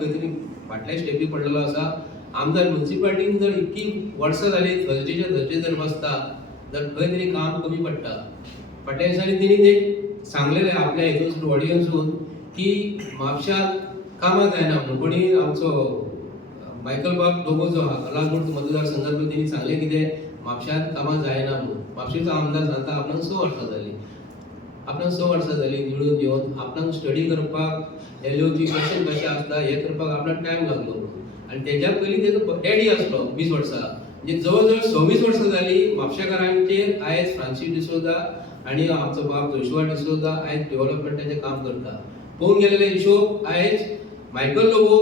खंय फाटल्या स्टेपी पडलेलो आसा. आमदार म्युनिसिपालिटीन जर इतकी वर्सां जाली थर्स्डेच्या थर्स्डे जर बसता जर खंय तरी काम कमी पडटा. फाटल्या दिसांनी तेणी ते सांगलेले आपल्या हितून ऑडियन्सून की म्हापशांत कामां जायना म्हणून. कोणी आमचो मायकल बाब दोगो जो आहा कलांगूट मतदारसंघांतलो तेणी सांगलें कितें म्हापशांत कामां जायना म्हणून. म्हापशेचो आमदार सांगता आपणाक 6 वर्सां जालीं. आपणाक 6 वर्सां जालीं निवडून येवन आपणाक स्टडी करपाक एलओची क्वेश्चन कशें आसता हें करपाक आपणाक टायम लागलो म्हणून. आनी तेज्या पयलीं तेजो डॅडी आसलो 20 वर्सां. म्हणजे जवळ जवळ 26 वर्सां जालीं म्हापशेकारांचेर आयज फ्रांसीस डिसोजा आनी आमचो बाब जोशुआ डिसोजा आयज डेव्हलपमेंटाचें काम करता. पळोवंक गेलेले हिशोब आयज मायकल लोबो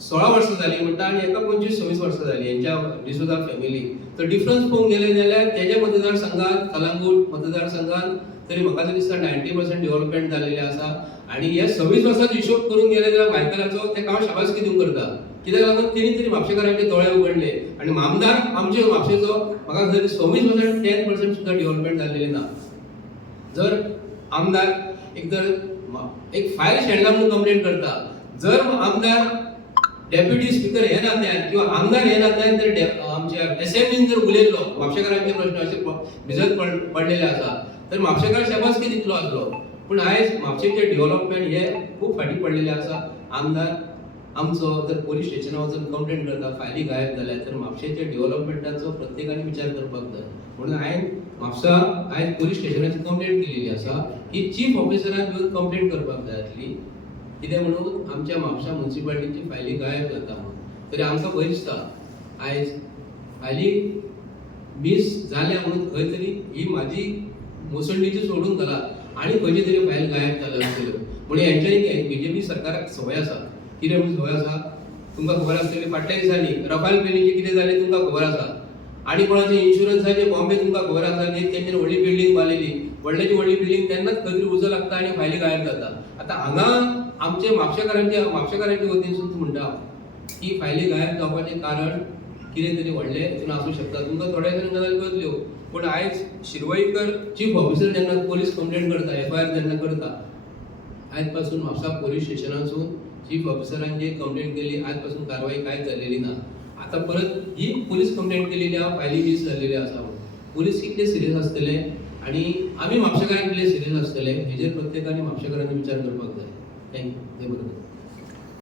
16 वर्सां जालीं म्हणटा आनी एका 25-26 वर्सां जालीं हेंच्या डिसोजा फॅमिलीक. तर डिफरन्स पळोवंक गेले जाल्यार तेज्या मतदारसंघात कलांगूट मतदारसंघात तरी म्हाका तरी दिसता 90% डेव्हलपमेंट जाल्लेलें आसा. आनी हे 26 वर्सांचो हिशोब करूंक गेले जाल्यार मायकलाचो तेका हांव शाबासकी दिवंक करता. कित्याक लागून तेणी तरी म्हापशेकारांचे दोळे उगडले आनी आमदार आमचे म्हापशेचो म्हाका खंय 26 वर्सांत 10% सुद्दां डेव्हलपमेंट जाल्लेलें ना. जर आमदार एक फायल शेणला म्हणून कंप्लेंट करता. जर आमदार डेप्युटी स्पीकर हे नात्यान किंवा आमदार हे नात्यान जर आमच्या एसएमईन जर उलयल्लो म्हापशेकारांचे प्रश्न असे भिजत पडलेले आसा तर म्हापशेकार शाबासकी दितलो आसलो. पूण आयज म्हापशेचे डेव्हलपमेंट हे खूब फाटीं पडलेले आसा. आमदार आमचो जर पोलीस स्टेशनार वचून कंप्लेंट करता फायली गायब जाल्यार तर म्हापशेच्या डेव्हलपमेंटाचो प्रत्येकाने विचार करपाक जाय. म्हणून हांवें म्हापसा आयज पोलीस स्टेशनाची कंप्लेंट केलेली आसा की चीफ ऑफिसरान घेवन कंप्लेंट करपाक जाय आसली. कित्याक म्हणून आमच्या म्हापसा म्युनिसिपालिटीची फायली गायब जाता म्हणून. तरी आमकां भंय दिसता आयज फायली मिस जाल्या म्हणून खंय तरी ही म्हाजी मुसंडीची सोडून घाला आनी खंयची तरी फायल गायब जाल्या आसल्यो. म्हणून हेंच्यांनी बीजेपी सरकाराक संवय आसा. कितें म्हणून संवय आसा तुमकां खबर आसतली फाटल्या दिसांनी रफाल प्लेनीचें कितें जालें तुमकां खबर आसा. आनी कोणाचे इन्शुरन्साचे बॉम्बे तुमकां खबर आसा की तेंचेर व्हडली बिल्डींग बांदलेली. व्हडल्याची व्हडली बिल्डींग तेन्नाच खंय तरी उजो लागता आनी फायली गायब जाता. आतां हांगा आमचे म्हापशेकारांच्या वतीनसून म्हणटा की फायली गायब जावपाचें कारण कितें तरी व्हडलें हितून आसूं शकता. तुमकां थोड्या तरी गजाली कळटल्यो. पूण आयज शिरवयकर चीफ ऑफिसर जेन्ना पोलीस कंप्लेंट करता एफआयआर जेन्ना करता आयज पासून म्हापसा पोलीस स्टेशनासून चीफ ऑफिसरान जी कंप्लेंट केली आयज पासून कारवाई कांयच जाल्लेली ना. आतां परत ही पोलीस कंप्लेंट केलेली आहा फायली मिस जाल्लेली आसा म्हणून. पोलीस कितले सिरियस आसतले आनी आमी म्हापशेकार कितले सिरियस आसतले हेजेर प्रत्येकाने म्हापशेकारांनी विचार करपाक जाय. थँक्यू.